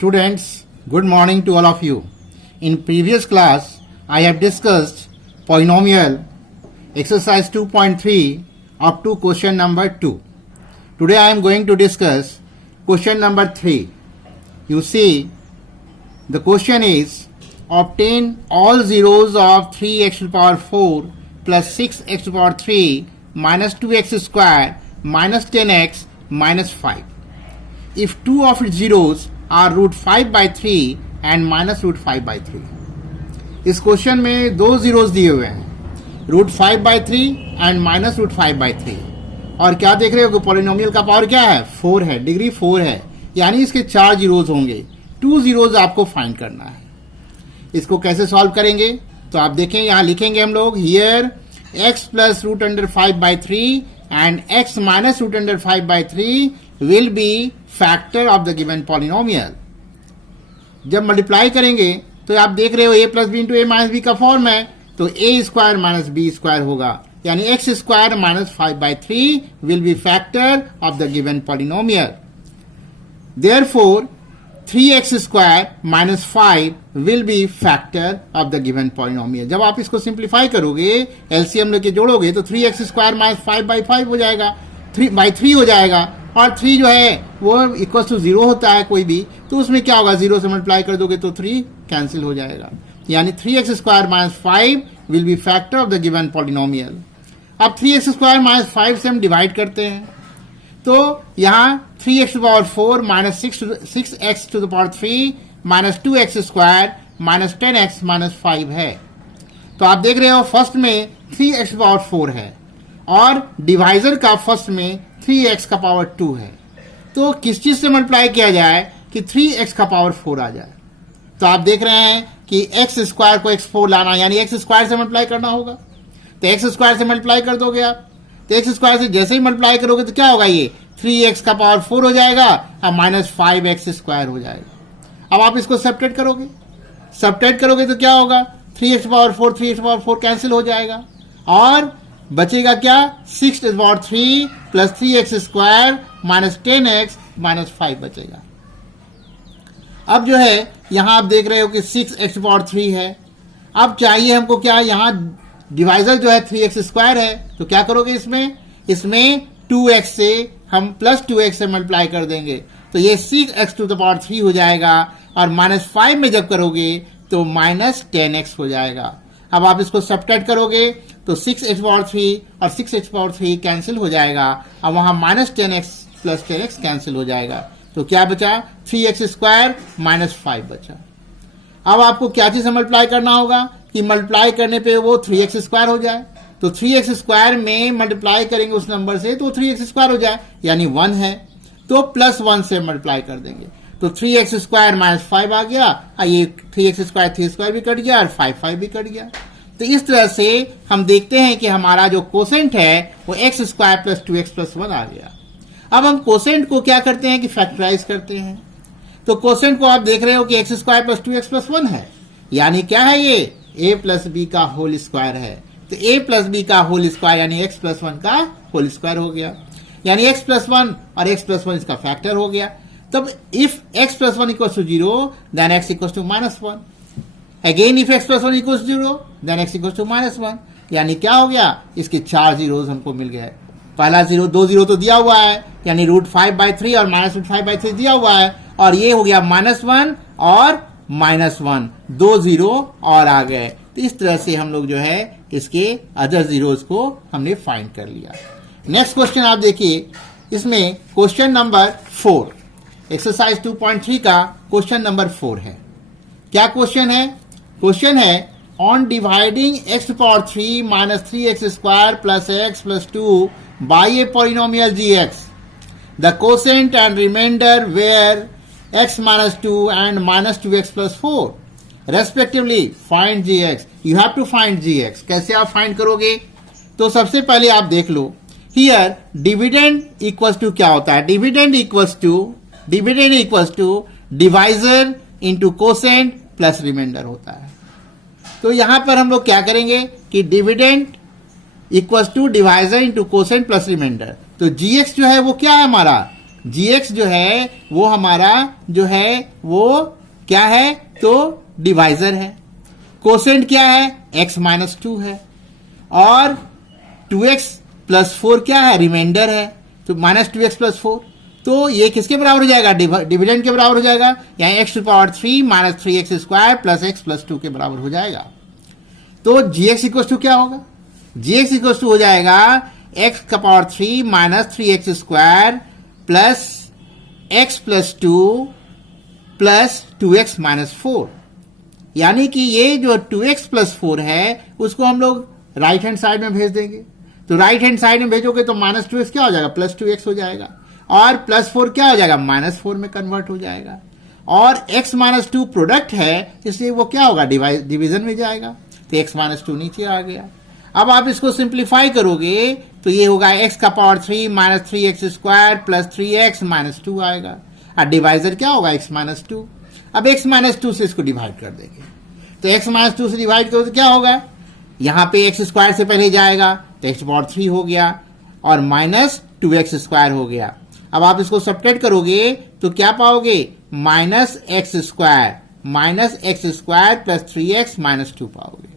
Students, good morning to all of you. In previous class, I have discussed polynomial exercise 2.3 up to question number 2. Today I am going to discuss question number 3. You see, the question is obtain all zeros of 3x to the power 4 plus 6x to the power 3 minus 2x square minus 10x minus 5. If two of its zeros are root 5 by 3 and minus root 5 by 3. इस question में दो zeros दिए हुए हैं, root 5 by 3 and minus root 5 by 3. और क्या देख रहे हो कि पॉलिनोमियल का पावर क्या है, 4 है, डिग्री 4 है, यानी इसके 4 जीरोस होंगे. 2 जीरोस आपको फाइंड करना है. इसको कैसे सॉल्व करेंगे तो आप देखें, यहां लिखेंगे हम लोग here x plus root under 5 by 3 and x minus root under 5 by 3 will be factor of the given polynomial. जब मल्टीप्लाई करेंगे तो आप देख रहे हो a plus B into A minus B का फॉर्म है, तो a square minus B square होगा, यानी x square minus 5 by 3 will be factor of the given polynomial. Therefore 3x square minus 5 will be factor of the given polynomial. जब आप इसको simplify करोगे, LCM लेके जोड़ोगे, तो 3x स्क्वायर माइनस 5 बाई 5 हो जाएगा, 3 बाई 3 हो जाएगा, और 3 जो है वो इक्वल टू 0 होता है कोई भी, तो उसमें क्या होगा, 0 से मल्टीप्लाई कर दोगे तो 3 कैंसिल हो जाएगा, यानी 3x square minus 5 will be factor of the given polynomial. अब 3x स्क्वायर माइनस 5 से हम डिवाइड करते हैं, तो यहां 3x to power 4 minus 6x to the power 3 minus 2x square minus 10x minus 5 है. तो आप देख रहे हो फर्स्ट में 3x टू पावर 4 है और डिवाइजर का फर्स्ट में 3x का पावर 2 है. तो किस चीज से मल्टीप्लाई किया जाए कि 3x का पावर 4 आ जाए. तो आप देख रहे हैं कि x स्क्वायर को x4 लाना, यानी x स्क्वायर से मल्टीप्लाई करना होगा, तो x स्क्वायर से मल्टीप्लाई कर दोगे आप. तो x स्क्वायर से जैसे ही मल्टीप्लाई करोगे तो क्या होगा, ये 3x का पावर 4 हो जाएगा और माइनस 5x स्क्वायर हो जाएगा. अब आप इसको सब्ट्रैक्ट करोगे तो क्या होगा, 3x power 4 3x power 4 cancel हो जाएगा और बचेगा क्या, 6 to the power 3 plus 3x square minus 10x minus 5 बचेगा. अब जो है यहां आप देख रहे हो कि 6x टू पावर 3 है. अब चाहिए हमको क्या, यहां डिवाइजर जो है 3x स्क्वायर है, तो क्या करोगे, इसमें 2x से हम प्लस 2x से मल्टीप्लाई कर देंगे, तो ये 6x टू द पावर 3 हो जाएगा और माइनस 5 में जब करोगे तो माइनस 10x हो जाएगा. अब आप इसको सब्ट्रैक्ट करोगे तो 6x पावर 3 और 6x पावर 3 कैंसिल हो जाएगा, अब वहां minus 10x plus 10x cancel हो जाएगा, तो क्या बचा, 3x स्क्वायर माइनस 5 बचा. अब आपको क्या चीज से मल्टीप्लाई करना होगा कि मल्टीप्लाई करने पे वो 3x स्क्वायर हो जाए, तो 3x स्क्वायर में मल्टीप्लाई करेंगे उस नंबर से तो 3x स्क्वायर हो जाए, यानी 1 है, तो प्लस 1 से मल्टीप्लाई कर देंगे, तो 3x स्क्वायर माइनस 5 आ गया, ये 3x स्क्वायर भी कट गया और 5 भी कट गया. तो इस तरह से हम देखते हैं कि हमारा जो कोसेंट है वो x square plus 2x plus 1 आ गया. अब हम कोसेंट को क्या करते हैं कि फैक्टराइज करते हैं, तो कोसेंट को आप देख रहे हो कि x square plus 2x plus 1 है, यानी क्या है, ये a प्लस बी का होल स्क्वायर है, तो a प्लस बी का होल स्क्वायर यानी x प्लस 1 का होल स्क्वायर हो गया, यानी x प्लस 1 और x प्लस 1 इसका फैक्टर हो गया. तब if x plus 1 equal to 0 then x equal to minus 1. Again if x plus 1 equal to 0 then x equal to minus 1, यानी क्या हो गया, इसके 4 जीरोस हमको मिल गए. पहला जीरो, 2 जीरो तो दिया हुआ है, यानी रूट 5 बाई 3 और माइनस रूट 5 बाई 3 दिया हुआ है, और ये हो गया माइनस 1 और माइनस 1, 2 जीरो और आ गए. तो इस तरह से हम लोग जो है इसके अदर जीरोस को हमने फाइंड कर लिया. नेक्स्ट क्वेश्चन आप देखिए, इसमें क्वेश्चन नंबर 4, एक्सरसाइज 2.3 का क्वेश्चन नंबर 4 है. क्या क्वेश्चन है, क्वेश्चन है on dividing x to power 3 minus 3x square plus x plus 2 by a polynomial gx, the quotient and remainder where x minus 2 and minus 2x plus 4 respectively find gx. you have to find gx. कैसे आप find करोगे, तो सबसे पहले आप देख लो, here dividend equals to क्या होता है, dividend equals to divisor into quotient plus remainder होता है. तो यहां पर हम लोग क्या करेंगे कि dividend equals to divisor into quotient plus remainder, तो gx जो है वो क्या है हमारा, gx जो है वो हमारा जो है वो क्या है, तो डिवाइजर है। कोसेंट क्या है, x माइनस 2 है। और 2x प्लस 4 क्या है, रिमाइंडर है, तो माइनस 2x प्लस 4, तो ये किसके बराबर हो जाएगा, डिविडेंड के बराबर हो जाएगा, यानी x to power 3 minus 3x square plus x plus 2 के बराबर हो जाएगा। तो gx इक्वल टू क्या होगा, gx इक्वल टू हो जाएगा x का power 3 minus 3x square plus x plus 2 plus 2x minus 4, यानी कि ये जो 2x प्लस 4 है उसको हम लोग राइट हैंड साइड में भेज देंगे। तो राइट हैंड साइड में भेजोगे तो माइनस 2x क्या हो जाएगा, प्लस 2x हो जाएगा, और प्लस 4 क्या हो जाएगा, माइनस 4 में कन्वर्ट हो जाएगा। और x माइनस 2 प्रोडक्ट है, इसलिए वो क्या होगा, डिवीजन में जाएगा, तो x माइनस 2 नीचे आ गया। अब आप इसको सिंप्लीफाई करोगे तो ये होगा x का power 3 minus 3x square plus 3x minus 2 आएगा, और डिवाइजर क्या होगा, x माइनस 2। अब x माइनस 2 से इसको डिवाइड कर देंगे, तो x माइनस 2 से डिवाइड करो तो क्या होगा, यहां पे x स्क्वायर से पहले जाएगा तो x पावर 3 हो गया और माइनस 2x स्क्वायर हो गया। अब आप इसको सब्ट्रैक्ट करोगे तो क्या पाओगे, minus x square plus 3x minus 2 पाओगे।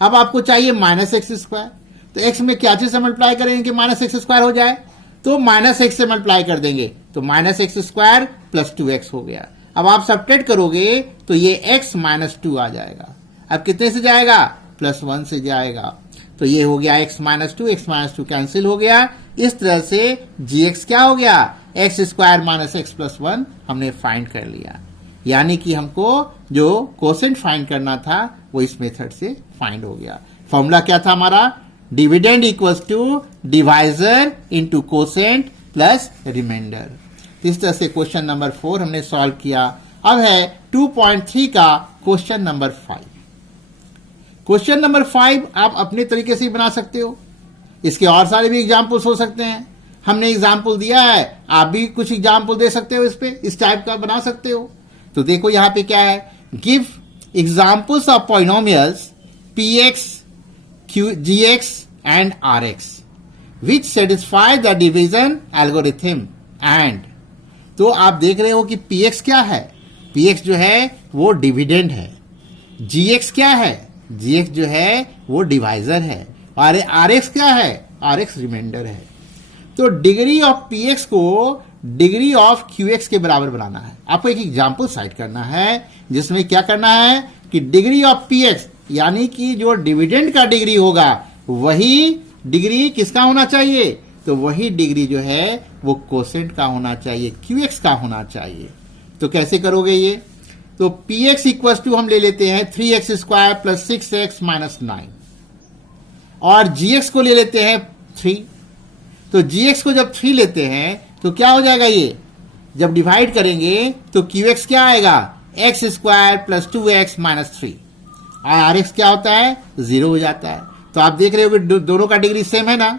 अब आपको चाहिए माइनस x स्क्वायर, तो x में क्या चीज से मल्टीप्लाई करेंगे कि माइनस x स्क्वायर हो जाए, तो माइनस x से मल्टीप्लाई कर देंगे तो minus x square plus 2x हो गया। अब आप सब्ट्रैक्ट करोगे तो ये x माइनस 2 आ जाएगा। अब कितने से जाएगा, प्लस 1 से जाएगा, तो ये हो गया x माइनस 2 कैंसिल हो गया। इस तरह से gx क्या हो गया, x square minus x plus 1 हमने फाइंड कर लिया, यानी कि हमको जो कोसेंट फाइंड करना था वो इस मेथड से फाइंड हो गया। फॉर्मूला क्या था हमारा, dividend equals to divisor into quotient plus remainder. इस तरह से क्वेश्चन नंबर 4 हमने सॉल्व किया। अब है 2.3 का क्वेश्चन नंबर 5। क्वेश्चन नंबर 5 आप अपने तरीके से ही बना सकते हो, इसके और सारे भी एग्जाम्पल्स हो सकते हैं। हमने एग्जाम्पल दिया है, आप भी कुछ एग्जाम्पल दे सकते हो, इस पे इस टाइप का बना सकते हो। तो देखो यहां पे क्या है, give examples of polynomials px gx and rx which satisfy the division algorithm and. तो आप देख रहे हो कि px क्या है, px जो है वो डिविडेंड है, gx क्या है, gx जो है वो डिवाइजर है, और rx क्या है, rx रिमाइंडर है। तो डिग्री ऑफ px को डिग्री ऑफ qx के बराबर बनाना है। आपको एक एग्जाम्पल साइट करना है जिसमें क्या करना है कि डिग्री ऑफ px यानी कि जो डिविडेंड का डिग्री होगा वही डिग्री किसका होना चाहिए, तो वही डिग्री जो है वो कोसेंट का होना चाहिए, qx का होना चाहिए। तो कैसे करोगे ये, तो px इक्वल टू हम ले लेते हैं 3x square plus 6x minus 9, और gx को ले लेते हैं 3। तो gx को जब 3 लेते हैं तो क्या हो जाएगा, ये जब डिवाइड करेंगे तो qx क्या आएगा, x square plus 2x minus 3, और rx क्या होता है, 0 हो जाता है। तो आप देख रहे हो कि दोनों का डिग्री सेम है ना,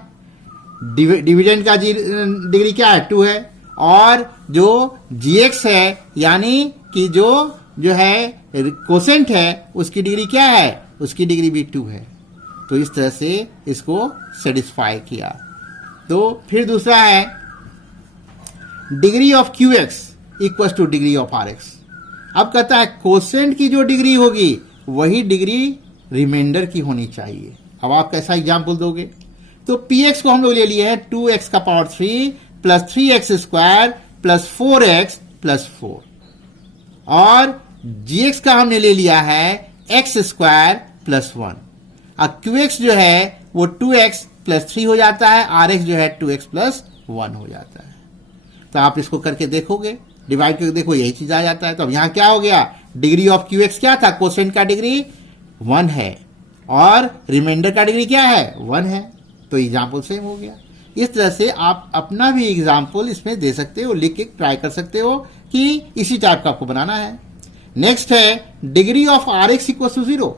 डिविडेंड का डिग्री क्या है, 2 है, और जो gx है यानी कि जो है कोसेंट है उसकी डिग्री क्या है, उसकी डिग्री भी 2 है। तो इस तरह से इसको सेटिस्फाई किया। तो फिर दूसरा है degree of qx equal two degree of rx। अब कहता है कोसेंट की जो डिग्री होगी वही डिग्री रिमाइंडर की होनी चाहिए। अब आप कैसा एग्जाम्पल दोगे, तो px को हम लोग ले लिए हैं 2x का power 3 plus 3x square plus 4x plus 4, और gx का हमने ले लिया है x स्क्वायर प्लस 1। अब qx जो है वो 2x प्लस 3 हो जाता है, rx जो है 2x प्लस 1 हो जाता है। तो आप इसको करके देखोगे, डिवाइड करके देखो, यही चीज आ जाता है। तो अब यहां क्या हो गया, डिग्री ऑफ qx क्या था, कोसेंट का डिग्री 1 है और रिमाइंडर का डिग्री क्या है, 1 है। तो एग्जाम्पल सेम हो गया। इस तरह से आप अपना भी एग्जाम्पल इसमें दे सकते हो, लिख के ट्राई कर सकते हो कि इसी टाइप का आपको बनाना है। नेक्स्ट है degree of rx equal to 0।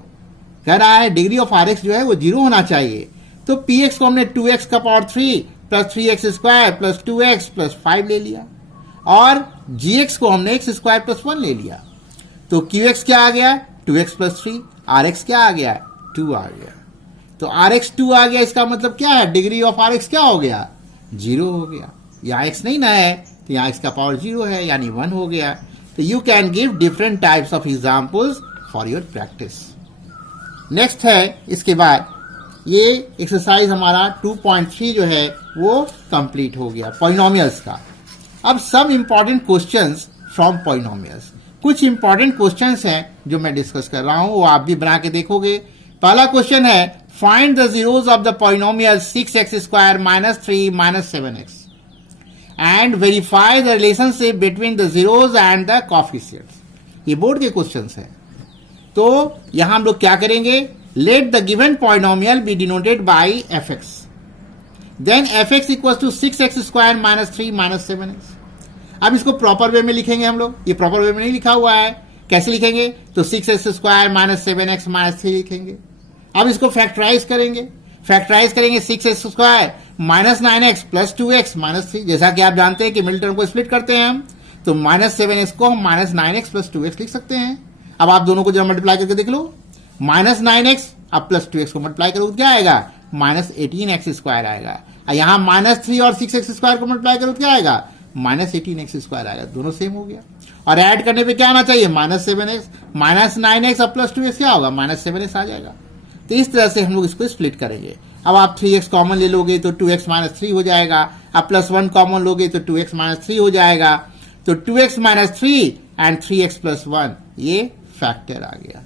कह रहा है डिग्री ऑफ rx जो है वो 0 होना चाहिए। तो px को हमने 2x का power 3 plus 3x square plus 2x plus 5 ले लिया, और gx को हमने x स्क्वायर प्लस 1 ले लिया। तो qx क्या आ गया, 2x प्लस 3, rx क्या आ गया, 2 आ गया। तो rx 2 आ गया, इसका मतलब क्या है, डिग्री ऑफ rx क्या हो गया, 0 हो गया। यहाँ x नहीं ना है, तो यहाँ इसका पावर 0 है यानी 1 हो गया। तो you can give different types of examples for your practice. Next है इसके बाद ये एक्सरसाइज हमारा 2.3 जो है वो कंप्लीट हो गया पॉलिनोमियल्स का। अब some important questions from polynomials, कुछ इंपॉर्टेंट क्वेश्चंस हैं जो मैं डिस्कस कर रहा हूं, वो आप भी बना के देखोगे। पहला क्वेश्चन है find the zeros of the polynomial 6x square minus 3 minus 7x and verify the relationship between the zeros and the coefficients. ये बोर्ड के क्वेश्चंस हैं। तो यहां हम लोग क्या करेंगे, let the given polynomial be denoted by fx, then fx equal to 6x square minus 3 minus 7x। अब इसको प्रॉपर वे में लिखेंगे हम लोग, ये प्रॉपर वे में नहीं लिखा हुआ है। कैसे लिखेंगे, तो 6x square minus 7x minus 3 लिखेंगे। अब इसको फैक्टराइज करेंगे, 6x square minus 9x plus 2x minus 3। जैसा कि आप जानते हैं कि मिडिल टर्म को स्प्लिट करते हैं हम, तो माइनस 7x को हम माइनस 9x प्लस 2x लिख सकते हैं। अब आप दोनों को जब मल्टीप्लाई करके देख लो, माइनस 9x अब प्लस 2x को मल्टीप्लाई करो तो क्या आएगा, माइनस 18x स्क्वायर आएगा। यहाँ माइनस 3 और 6x स्क्वायर को मल्टीप्लाई करो तो क्या आएगा, माइनस 18x स्क्वायर आएगा। दोनों सेम हो गया। और ऐड करने पे क्या आना चाहिए, माइनस 7x, माइनस 9x अब प्लस 2x क्या होगा, माइनस 7x आ जाएगा। तो इस तरह से हम लोग इसको स्प्लिट करेंगे। अब आप 3x कॉमन ले लोगे तो 2x माइनस 3 हो जाएगा। अब प्लस 1 कॉमन लोगे तो 2x माइनस 3 हो जाएगा। तो 2x minus 3 and 3x plus 1 ये फैक्टर आ गया।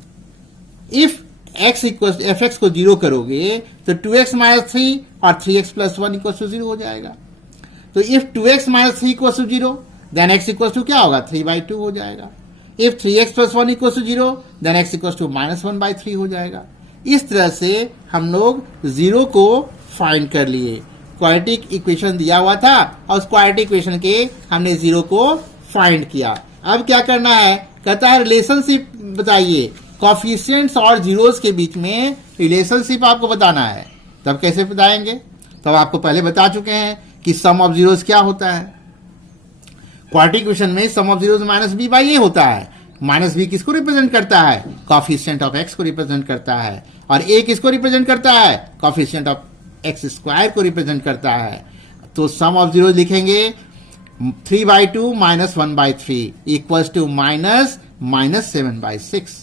इफ x इक्वल fx को 0 करोगे तो 2x माइनस 3 और 3x प्लस 1 इक्वल टू 0 हो जाएगा। तो if 2x minus 3 equal to 0 then x equal to क्या होगा, 3/2 हो जाएगा। If 3x plus 1 equal to 0 then x equal to minus 1/3 हो जाएगा। इस तरह से हम लोग 0 को फाइंड कर लिए। क्वाड्रेटिक इक्वेशन दिया हुआ था और उस क्वाड्रेटिक इक्वेशन के हमने 0 को फाइंड किया। अब क्या करना है, कहता है रिलेशनशिप बताइए, कोएफिशिएंट्स और जीरोस के बीच में रिलेशनशिप आपको बताना है। तब कैसे बताएंगे, तब आपको पहले बता चुके हैं कि सम ऑफ जीरोस क्या होता है। क्वाड्रेटिक इक्वेशन में sum of zeros minus B by A होता है। माइनस बी किसको रिप्रेजेंट करता है, कोएफिशिएंट ऑफ एक्स को रिप्रेजेंट करता है। और ए किसको रिप्रेजेंट करता है, कोएफिशिएंट ऑफ एक्स स्क्वायर को रिप्रेजेंट करता है। तो सम ऑफ जीरोस लिखेंगे 3/2 minus 1/3 equals to minus 7/6।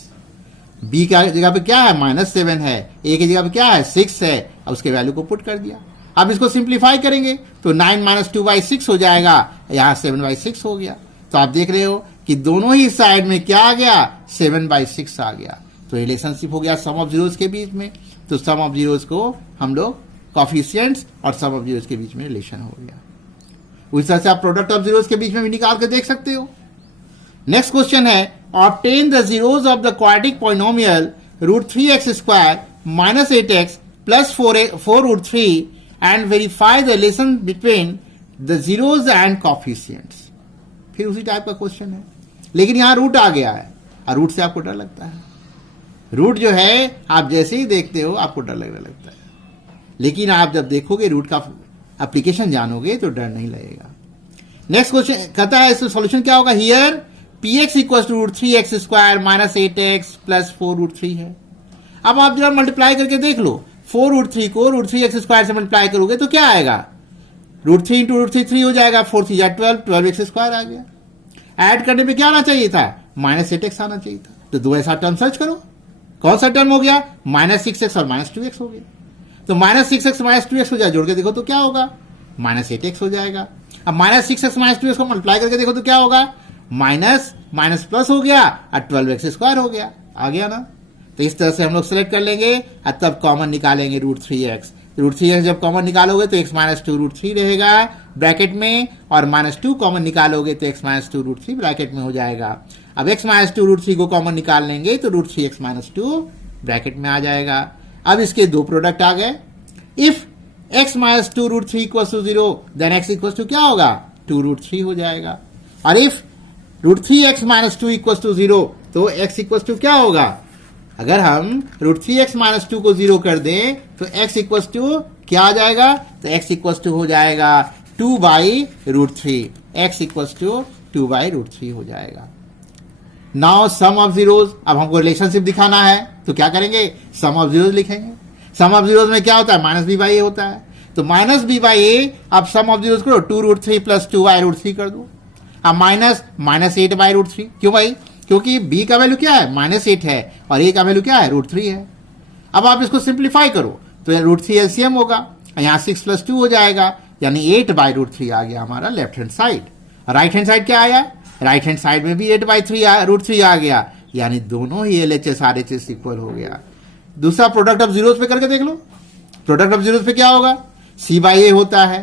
B की जगह पे क्या है, माइनस 7 है, ए की जगह पे क्या है, 6 है। अब उसके वैल्यू को पुट कर दिया। अब इसको सिंप्लीफाई करेंगे तो 9 माइनस 2/6 हो जाएगा, यहाँ 7/6 हो गया। तो आप देख रहे हो कि दोनों ही साइड में क्या आ गया, 7/6 आ गया। तो रिलेशनशिप हो गया सम ऑफ जीरोस के बीच में। तो सम ऑफ जीरोस को हम लोग कोएफिशिएंट्स और सम ऑफ जीरोस के बीच में रिलेशन हो गया। उस तरह से आप प्रोडक्ट ऑफ जीरोस के बीच में भी निकाल के देख सकते हो। नेक्स्ट क्वेश्चन है obtain the zeros of the quadratic polynomial √3x square minus 8x plus 4√3 and verify the relation between the zeros and coefficients. फिर उसी टाइप का क्वेश्चन है, लेकिन यहां रूट आ गया है और रूट से आपको डर लगता है। रूट जो है आप जैसे ही देखते हो आपको डर लगने लगता है, लेकिन आप जब देखोगे रूट का एप्लीकेशन जानोगे तो डर नहीं लगेगा। नेक्स्ट क्वेश्चन कहता है इसका सॉल्यूशन क्या होगा, here px equal to √3x square minus 8x plus 4√3 है। अब आप जरा मल्टीप्लाई करके देख लो, 4√3 को √3x स्क्वायर से मल्टीप्लाई करोगे तो क्या आएगा, √3 इंटू √3 3 हो जाएगा, 4 3 12x स्क्वायर आ गया। ऐड करने पे क्या आना चाहिए था, माइनस 8x आना चाहिए था। तो दो ऐसा टर्म सर्च करो, कौन सा टर्म हो गया, माइनस 6x और माइनस 2x हो गया। तो माइनस 6x माइनस 2x हो जाए, जोड़ के देखो तो क्या होगा, माइनस 8x हो जाएगा। अब माइनस 6x माइनस 2x को मल्टीप्लाई करके देखो तो क्या होगा, माइनस माइनस प्लस हो गया और 12x स्क्वायर हो गया, आ गया ना। तो इस तरह से हम लोग सेलेक्ट कर लेंगे और तब कॉमन निकालेंगे √3x। √3x जब कॉमन निकालोगे तो x माइनस 2 √3 रहेगा ब्रैकेट में, और माइनस 2 कॉमन निकालोगे तो x माइनस 2 √3 ब्रैकेट में हो जाएगा। अब x माइनस 2 √3 को कॉमन निकाल लेंगे तो √3x माइनस 2 ब्रैकेट में आ जाएगा। अब इसके दो प्रोडक्ट आ गए। If x minus 2 √3 equal to 0 then x equal to क्या होगा, 2 √3 हो जाएगा। और if √3x minus 2 equal to 0 तो x इक्वल टू क्या होगा, अगर हम √3x माइनस 2 को 0 कर दें तो x इक्वल टू क्या आ जाएगा, तो x इक्वल टू हो जाएगा 2/√3, x इक्वल टू 2/√3 हो जाएगा। नाउ सम ऑफ जीरोस, अब हमको रिलेशनशिप दिखाना है तो क्या करेंगे, सम ऑफ जीरोस लिखेंगे। सम ऑफ जीरोस में क्या होता है, माइनस b/a होता है। तो माइनस बी बाई ए, अब सम ऑफ जीरोस करो, 2√3 प्लस 2y√3 कर दो। अब माइनस 8/√3, क्यों भाई? क्योंकि b का वैल्यू क्या है? -8 है और a का वैल्यू क्या है? √3 है। अब आप इसको सिंप्लीफाई करो तो √3 एलसीएम होगा, यहाँ 6 + 2 हो जाएगा, यानी 8/√3 आ गया हमारा left hand side. Right hand side क्या आया? राइट हैंड साइड में भी 8/√3 आ गया, यानी दोनों ही LHS RHS इक्वल हो गया। दूसरा प्रोडक्ट ऑफ जीरोस पे करके देख लो। प्रोडक्ट ऑफ जीरोस पे क्या होगा? c/a होता है,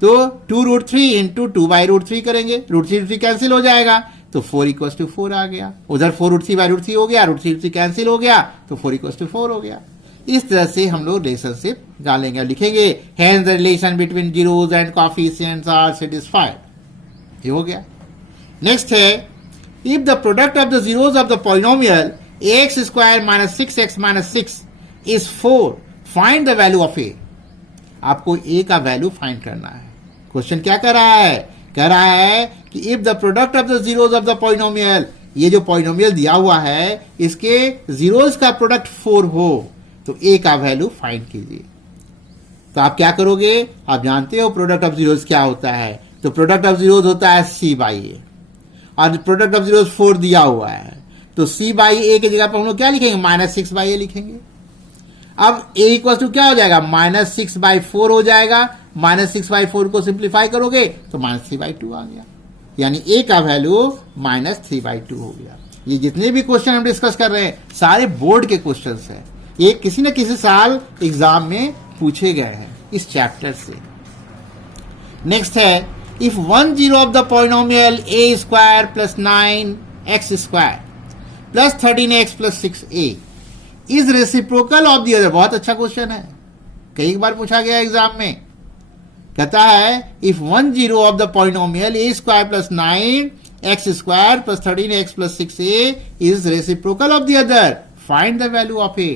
तो 2√3 इंटू 2/√3 करेंगे, √3 कैंसिल हो जाएगा, तो 4 = 4 आ गया। उधर 4√3/√3 हो गया, √3 कैंसिल हो गया, तो 4 = 4 हो गया। इस तरह से हम लोग रिलेशनशिप डालेंगे और लिखेंगे hence the relation between zeros and coefficients are satisfied. ये हो गया। नेक्स्ट है, if the product of the zeros of the polynomial ax² - 6x - 6 is 4, find the value of a। आपको a का वैल्यू फाइंड करना है। क्वेश्चन क्या कर रहा है? कह रहा है कि if the product of the zeros of the polynomial, ये जो पॉलिनोमियल दिया हुआ है इसके जीरोस का प्रोडक्ट 4 हो तो a का वैल्यू फाइंड कीजिए। तो आप क्या करोगे? आप जानते हो प्रोडक्ट ऑफ जीरोस क्या होता है, तो प्रोडक्ट ऑफ जीरोस होता है c/a और प्रोडक्ट ऑफ जीरोस 4 दिया हुआ है, तो c/a की जगह पर हम लोग क्या लिखेंगे? -6/a लिखेंगे। अब a = क्या हो जाएगा? -6/4 हो जाएगा। -6/4 को सिंप्लीफाई करोगे तो -3/2 आ गया, यानी a का वैल्यू -3/2 हो गया। ये जितने भी क्वेश्चन हम डिस्कस कर रहे हैं सारे बोर्ड के क्वेश्चंस हैं, ये किसी न किसी साल एग्जाम में पूछे गए हैं इस चैप्टर से। नेक्स्ट है, if 1 zero of the polynomial a² + 9x² + 13x + 6a is reciprocal of the other. बहुत अच्छा क्वेश्चन है, कई बार पूछा गया एग्जाम में। कहता है if 1 zero of the polynomial a² + 9x² + 13x + 6a is reciprocal of the other, find the value of a।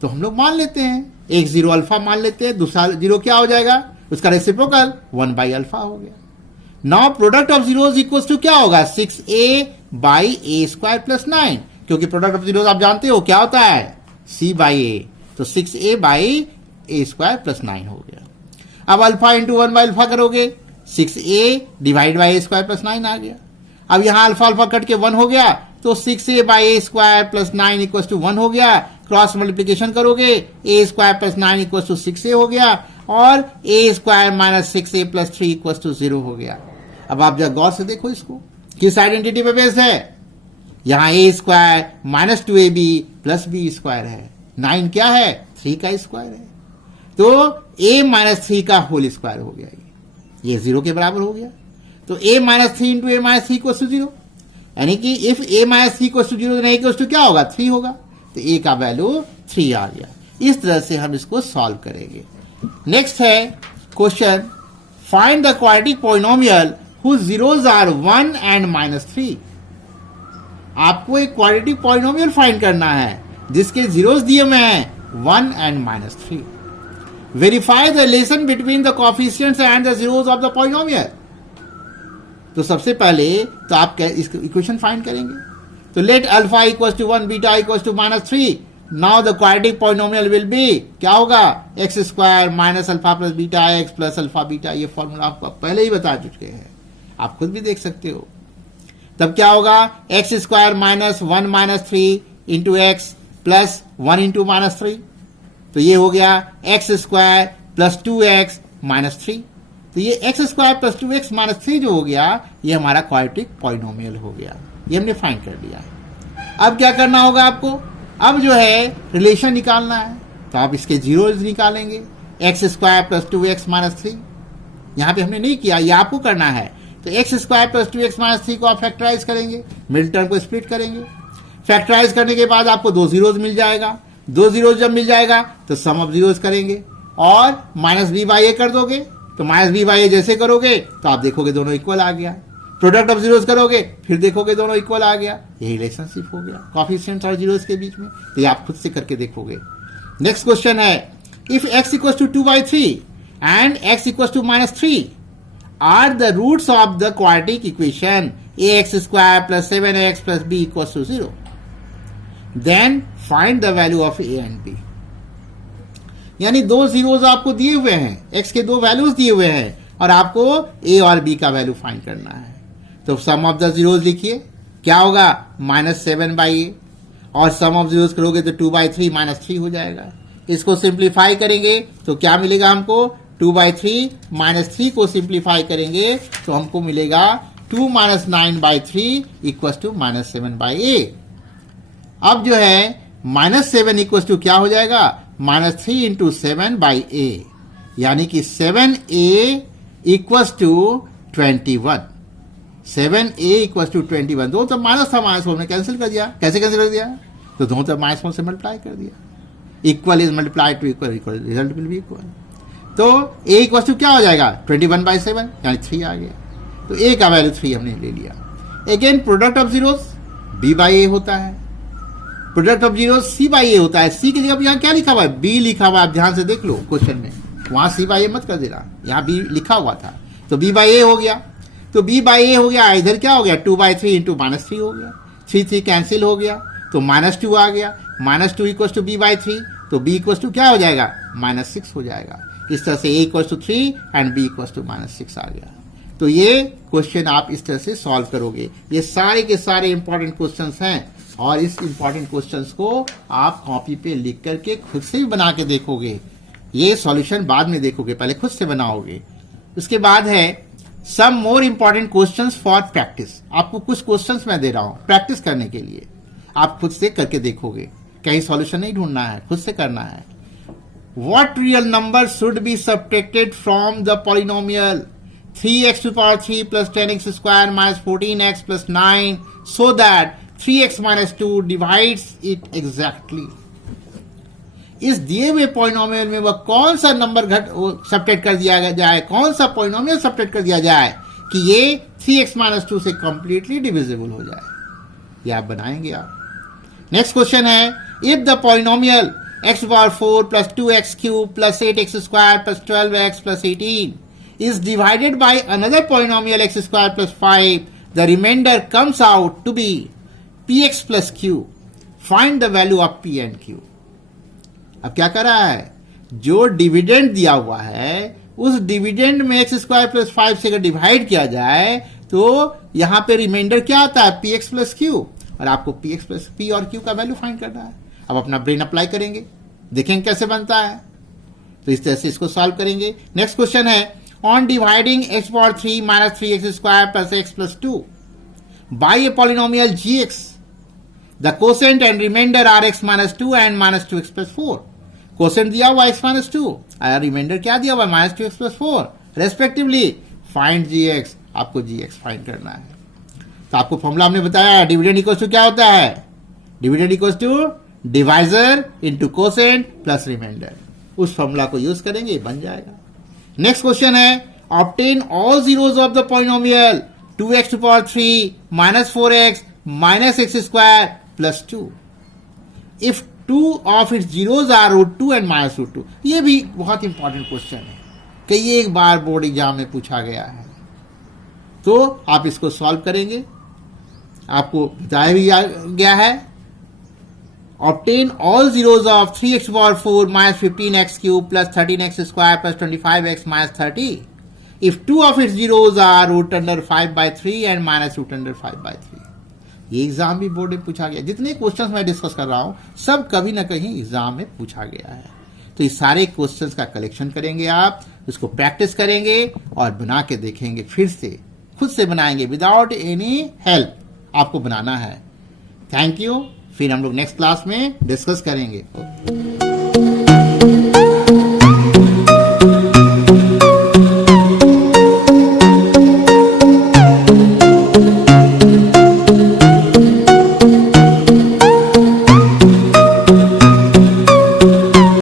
तो हम लोग मान लेते हैं, एक जीरो अल्फा मान लेते हैं, दूसरा जीरो क्या हो जाएगा? उसका रेसिप्रोकल 1/α हो गया। Now product of zeros equals to क्या होगा? 6a/a² + 9, क्योंकि प्रोडक्ट ऑफ जीरोस आप जानते हो क्या होता है? c/a, तो 6a/a² + 9 हो गया। अब अल्फा इंटू 1/α करोगे, 6a डिवाइड बाई a² + 9 आ गया। अब यहां अल्फा कट के 1 हो गया, तो 6a/a² + 9 = 1 हो गया। क्रॉस मल्टीप्लीकेशन करोगे, a² + 9 = 6a हो गया और a² - 6a + 3 = 0 हो गया। अब आप जरा गौर से देखो इसको, किस आइडेंटिटी पे बेस्ड है? यहां a² - 2ab + b² है, 9 क्या है? 3 का स्क्वायर है, तो a - 3 का होल स्क्वायर हो गया, ये 0 के बराबर हो गया। तो a - 3 × a - 3 = 0, यानी कि इफ a - 3 = 0 नहीं = क्या होगा? 3 होगा, तो a का वैल्यू 3 आ गया। इस तरह से हम इसको सॉल्व करेंगे। नेक्स्ट है question, find the quadratic polynomial whose zeros are 1 and -3। आपको एक क्वाड्रेटिक पॉलिनोमियल फाइंड करना है जिसके जीरोस दिए हुए हैं 1 and -3। Verify the relation between the coefficients and the zeros of the polynomial. तो सबसे पहले तो आप इसको इक्वेशन फाइंड करेंगे, तो let alpha = 1, beta = -3। Now the quadratic polynomial will be, क्या होगा? x² - α + βx + α β। ये फॉर्मूला आपको पहले ही बता चुके हैं, आप खुद भी देख सकते हो। तब क्या होगा? x² - 1 - 3 × x + 1 × -3, तो ये हो गया x² + 2x - 3। तो ये x² + 2x - 3 जो हो गया, ये हमारा क्वाड्रेटिक पॉलिनोमियल हो गया, ये हमने फाइंड कर लिया है। अब क्या करना होगा आपको? अब जो है रिलेशन निकालना है, तो आप इसके जीरोस निकालेंगे, x² + 2x - 3। यहां पे हमने नहीं किया, ये आपको करना है। तो x² + 2x - 3 को आप फैक्टराइज करेंगे, मिडिल टर्म को स्प्लिट करेंगे। फैक्टराइज करने के बाद आपको 2 जीरोस मिल जाएगा, 2 जीरोस जब मिल जाएगा तो सम ऑफ जीरोस करेंगे और -b/a कर दोगे, तो -b/a जैसे करोगे तो आप देखोगे दोनों इक्वल आ गया। प्रोडक्ट ऑफ जीरोस करोगे, फिर देखोगे दोनों इक्वल आ गया, यही रिलेशनशिप हो गया कोएफिशिएंट्स और जीरोस के बीच में। तो ये आप खुद से करके देखोगे। नेक्स्ट क्वेश्चन है, if x = 2/3 and x = -3 are the roots of the quadratic equation ax² + 7x + b = 0, then find the value of a and b। यानी दो जीरोज आपको दिए हुए हैं, एक्स के दो वैल्यूज दिए हुए हैं और आपको ए और बी का वैल्यू फाइंड करना है। तो सम ऑफ द जीरोज लिखिए, क्या होगा -7/a, और सम ऑफ जीरोज करोगे तो 2/3 -3 हो जाएगा। इसको सिंप्लीफाई करेंगे तो क्या मिलेगा हमको, 2/3 -3 को सिंप्लीफाई करेंगे तो हमको मिलेगा 2 - 9/3 इक्वल टू -7/a। अब जो है -7 इक्वल टू क्या हो जाएगा, -3 इंटू 7/a, यानी कि 7a equal to 21। 7a equal to 21, दो तो माइनस था, -4 में कैंसिल कर दिया। कैसे कैंसिल कर दिया, तो दोनों तरफ -4 से मल्टीप्लाई कर दिया। Equal is multiply two equal, equal result will be equal. तो a इक्वल टू क्या हो जाएगा, 21/7, यानी 3 आ गया। तो a का वैल्यू 3 हमने ले लिया। Again product of zeros b/a होता है, प्रोडक्ट ऑफ जीरो c/a होता है। c की जगह यहाँ क्या लिखा हुआ है, b लिखा हुआ है। आप ध्यान से देख लो क्वेश्चन में, वहां c/a मत कर देना, यहाँ b लिखा हुआ था। तो b/a हो गया, तो b/a हो गया। इधर क्या हो गया, 2/3 इंटू -3 हो गया, 3 कैंसिल हो गया तो -2 आ गया। -2 इक्वल टू b/3, तो b इक्वल टू क्या हो जाएगा, -6 हो जाएगा। इस तरह से a equal to 3 and b equal to -6 आ गया। तो ये क्वेश्चन आप इस तरह से सॉल्व करोगे। ये सारे के सारे इंपॉर्टेंट क्वेश्चंस हैं और इस इंपॉर्टेंट क्वेश्चंस को आप कॉपी पे लिख करके खुद से भी बना के देखोगे। ये सॉल्यूशन बाद में देखोगे, पहले खुद से बनाओगे। उसके बाद है some more important questions for practice. आपको कुछ क्वेश्चंस मैं दे रहा हूं प्रैक्टिस करने के लिए, आप खुद से करके देखोगे, कहीं सॉल्यूशन नहीं ढूंढना है, खुद से करना है। What real number should be subtracted from the polynomial 3x to the power 3 plus 10x square minus 14x plus 9 so that 3x minus 2 divides it exactly। इस दिए हुए पॉलिनोमियल में वह कौन सा नंबर सब्ट्रैक्ट कर दिया जाए, कौन सा पॉलिनोमियल सब्ट्रैक्ट कर दिया जाए कि ये 3x minus 2 से कंप्लीटली डिविजिबल हो जाए। ये आप बनाएंगे आप। नेक्स्ट क्वेश्चन है, if the polynomial x to the power 4 plus 2x cube plus 8x square plus 12x plus 18 is divided by another polynomial x square plus 5, the remainder comes out to be px plus q. Find the value of p and q. अब क्या कर रहा है, जो dividend दिया हुआ है उस डिविडेंड में x स्क्वायर प्लस 5 से अगर डिवाइड किया जाए तो यहां पे रिमाइंडर क्या आता है, px प्लस q, और आपको px प्लस p और q का वैल्यू फाइंड करना है। अब अपना ब्रेन अप्लाई करेंगे, देखेंगे कैसे बनता है। तो इस तरह से इसको सॉल्व करेंगे। नेक्स्ट क्वेश्चन है, on dividing x power 3 minus 3x square plus x plus 2 by a polynomial gx, the quotient and remainder are x minus 2 and minus 2x plus 4। Question दिया हुआ x minus 2 और reminder क्या दिया हुआ minus 2x plus 4 respectively. Find gx, आपको gx find करना है। तो आपको फॉर्मूला हमने बताया, डिविडेंड इक्वल टू क्या होता है, dividend equal to divisor into quotient plus remainder. उस फॉर्मूला को यूज करेंगे, बन जाएगा। नेक्स्ट क्वेश्चन है, obtain all zeros of the polynomial 2x to the power 3 minus 4x minus x square plus 2 if two of its zeros are √2 and minus √2। ये भी बहुत important question है, कई एक बार बोर्ड एग्जाम में पूछा गया है। तो आप इसको सॉल्व करेंगे, आपको बताया भी गया है। Obtain all zeros of 3x to the power 4 minus 15x cube plus 13x square plus 25x minus 30 if two of its zeros are √5/3 and minus √5/3। ये एग्जाम भी बोर्ड में पूछा गया। जितने क्वेश्चंस मैं डिस्कस कर रहा हूं सब कभी ना कहीं एग्जाम में पूछा गया है। तो इस सारे क्वेश्चंस का कलेक्शन करेंगे आप, उसको प्रैक्टिस करेंगे और बना के देखेंगे, फिर से खुद से बनाएंगे विदाउट एनी हेल्प, आपको बनाना है। Thank you. फिर हम लोग नेक्स्ट क्लास में डिस्कस करेंगे।